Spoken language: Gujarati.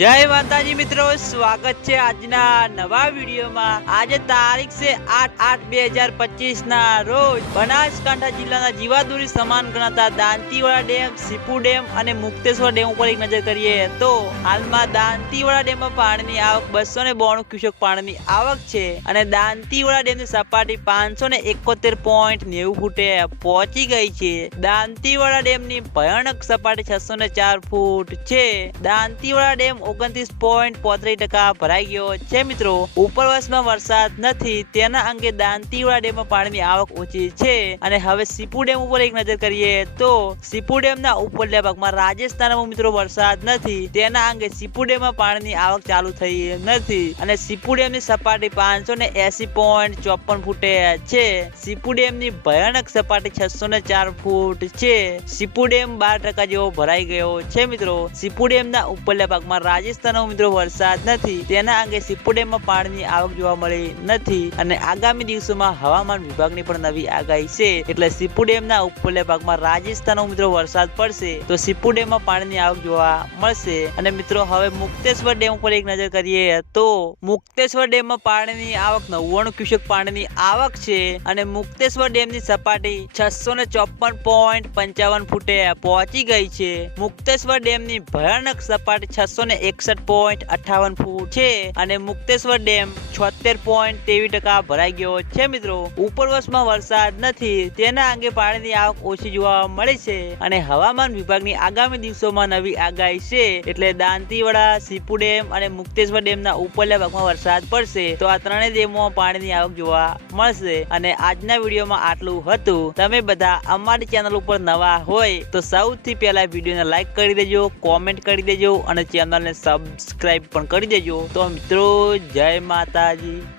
જય માતાજી મિત્રો, સ્વાગત છે આજના નવા વિડીયોમાં. આજે તારીખ છે આઠ આઠ બે હજાર પચીસ ના રોજ બનાસકાંઠા જિલ્લાના જીવાદોરી સમાન ગણાતા દાંતીવાડા ડેમ, સીપુ ડેમ અને મુક્તેશ્વર ડેમ ઉપર એક નજર કરીએ તો હાલમાં દાંતીવાડા ડેમમાં પાણીની આવક બસો ને બોણું ક્યુસેક પાણીની આવક છે અને દાંતીવાડા ડેમની સપાટી પાંચસો ને એકોતેર પોઈન્ટ નેવું ફૂટે પહોંચી ગઈ છે. દાંતીવાડા ડેમની ભયાનક સપાટી છસો ને ચાર ફૂટ છે. દાંતીવાડા ડેમ ઓગણત્રીસ પોઈન્ટ પોત્રીસ ટકા ભરાઈ ગયો. છે મિત્રો, ઉપરવાસમાં વરસાદ નથી, તેના અંગે દાંતીવાડા ડેમમાં પાણીની આવક ઓછી છે. અને હવે સીપુ ડેમ ઉપર એક નજર કરીએ તો સીપુ ડેમના ઉપરલા ભાગમાં રાજસ્થાનમાં મિત્રો વરસાદ નથી, તેના અંગે સીપુ ડેમમાં પાણીની આવક ચાલુ થઈ નથી. અને સીપુ ડેમની સપાટી પાંચસો ને એસી પોઈન્ટ ચોપન ફૂટે છે. સીપુ ડેમની ભયાનક સપાટી છસો ને ચાર ફૂટ છે. સીપુ ડેમ બાર ટકા જેવો ભરાઈ ગયો છે મિત્રો. સીપુ ડેમના ઉપરલા ભાગમાં રાજસ્થાનમાં મિત્રો વરસાદ નથી, તેના અંગે સીપુ ડેમમાં પાણીની આવક જોવા મળી નથી અને આગામી દિવસોમાં હવામાન વિભાગની પણ નવી આગાહી છે. એટલે સીપુ ડેમના ઉપરલા ભાગમાં રાજસ્થાનમાં મિત્રો વરસાદ પડશે, તો સીપુ ડેમમાં પાણીની આવક જોવા મળશે. અને મિત્રો, હવે મુક્તેશ્વર ડેમ ઉપર એક નજર કરીએ તો મુક્તેશ્વર ડેમમાં પાણીની આવક નવ્વાણું ક્યુસેક પાણીની આવક છે અને મુક્તેશ્વર ડેમની સપાટી છસો ને ચોપન પોઈન્ટ પંચાવન ફૂટે પહોંચી ગઈ છે. મુક્તેશ્વર ડેમની ભયાનક સપાટી છસો ને એકસઠ પોઈન્ટ અઠાવન ફૂટ છે અને મુક્તેશ્વર ડેમ છોતેર પોઈન્ટ તેવી ટકા ભરાઈ ગયો છે મિત્રો. ઉપરવશમાં વરસાદ નથી, તેના અંગે પાણીની આવક ઓછી જોવા મળે છે અને હવામાન વિભાગની આગામી દિવસોમાં નવી આગાહી છે. એટલે દાંતીવાડા, સીપુ ડેમ અને મુક્તેશ્વર ડેમના ઉપરલા ભાગમાં વરસાદ પડશે તો આ ત્રણેય ડેમોમાં પાણીની આવક જોવા મળશે. અને આજના વિડીયોમાં આટલું હતું. તમે બધા અમારી ચેનલ ઉપર નવા હોય તો સૌથી પહેલા વિડીયોને લાઈક કરી દેજો, કોમેન્ટ કરી દેજો અને ચેનલને સબસ્ક્રાઇબ પણ કરી દેજો. તો મિત્રો, જય માતાજી